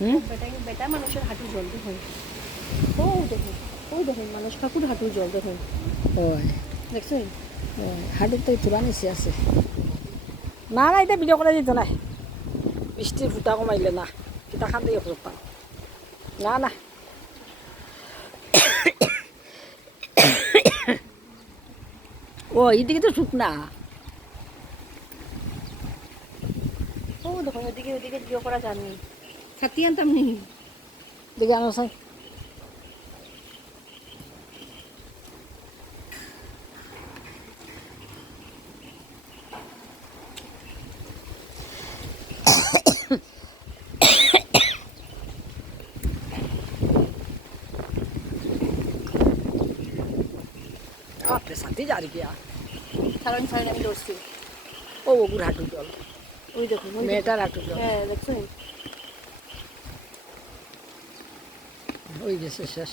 বেটা মানুষের হাঁটু জল দেখুন, ও দেখুন, ও দেখুন মানুষ কাকুর হাঁটু জল দেখুন, ওই দেখছেন? হাঁটুর তো তোলা নিচে আছে। না না, এটা ভিডিও করা যেত না, বৃষ্টির ফুটা কমাইলে না, এটা খান দিয়ে করতাম না না। ও এদিকে তো শুকনা। ও দেখুন ওদিকে ওদিকে ভিডিও করা যায়নি, ছাতি আনতাম নি। দেখে আনো সাই। আপনি সাথে যা গিয়া সারান সারান আমি ধরছি, ও ওগুর হাঁটু জল, ওই দেখুন, ওই দেখুন। মেয়েটার হাঁটু জল। হ্যাঁ দেখছেন? ওই গেছে শেষ।